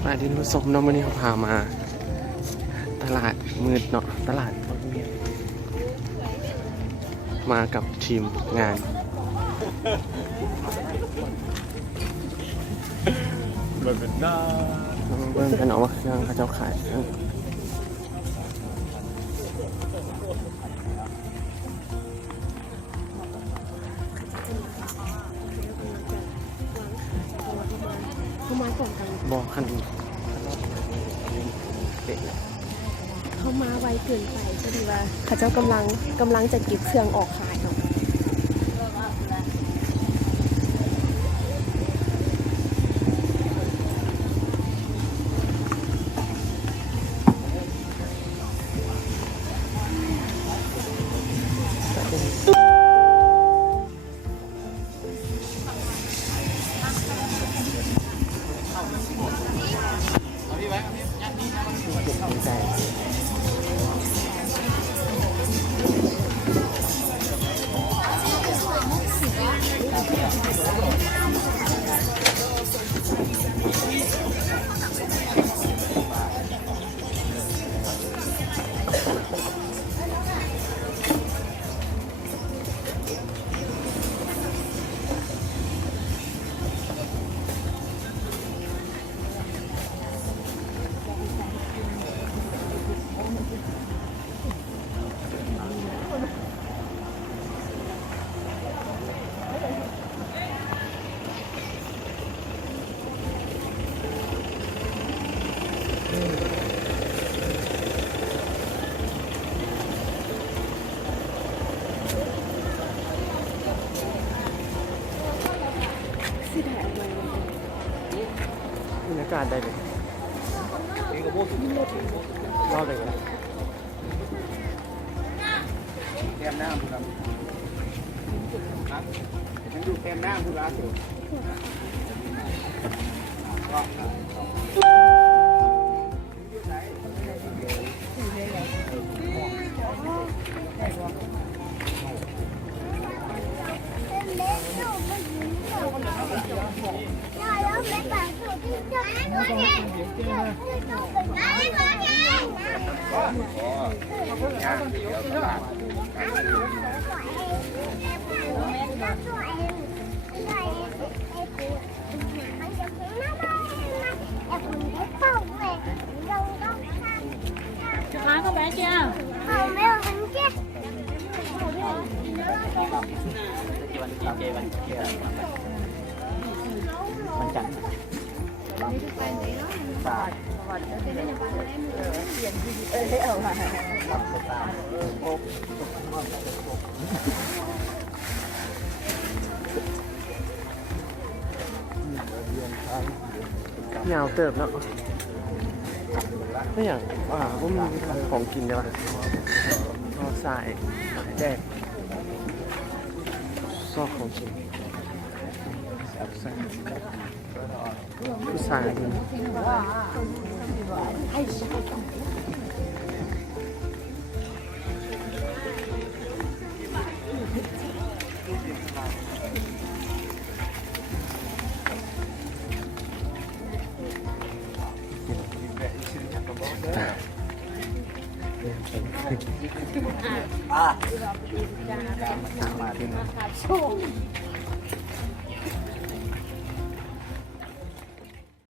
สวัสดีทุกผู้ชมเนาะวันนี้เขาพามาตลาดมืดเนาะตลาดมากับทีมงานมันเป็นหน้า เบิ่งกันเอาว่าเครื่องเขาเจ้าขายเขามาก่อนกัน บอกคันเป็ด เขามาไวเกินไปก็ดีว่าเขาเจ้ากำลังจะเก็บเครื่องออกขายเนาะใจ สิแถมมา บรรยากาศได้เลยรอบเลยนะ แคมหน้าคุณครับฉันอยู่แคมหน้าคุณร้านอยู่Má có bé chưa?มันจันทร์ยาวเติบเนาะไม่อย่างก็มีของกินเลยวะซอกสายแดกซอกของกินผู้ชายดู